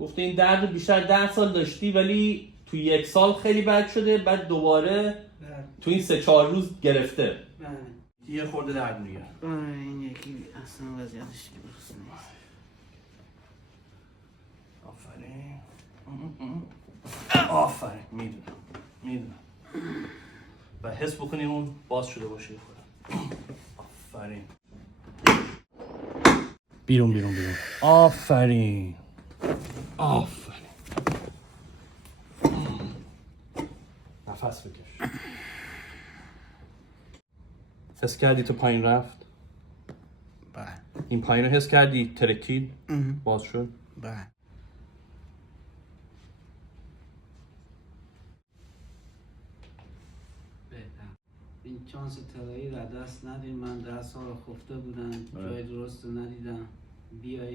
گفته این درد بیشتر 10 سال داشتی ولی تو 1 سال خیلی بد شده، بعد دوباره تو این 3-4 روز گرفته. یه خورده درد میگه. این یکی اصلا وضعیتش درست نیست. آفرین. میدونم و حس بکنی اون باز شده باشه خودم. آفرین. بیرون. آفرین. نفس بکش. حس کردی تو پایین رفت؟ بله. این پایین رو حس کردی ترکید؟ باز شد؟ بله. این چانس طلایی را دست ندیم. من 10 سال خفته بودم، جای درست رو ندیدم. بیایی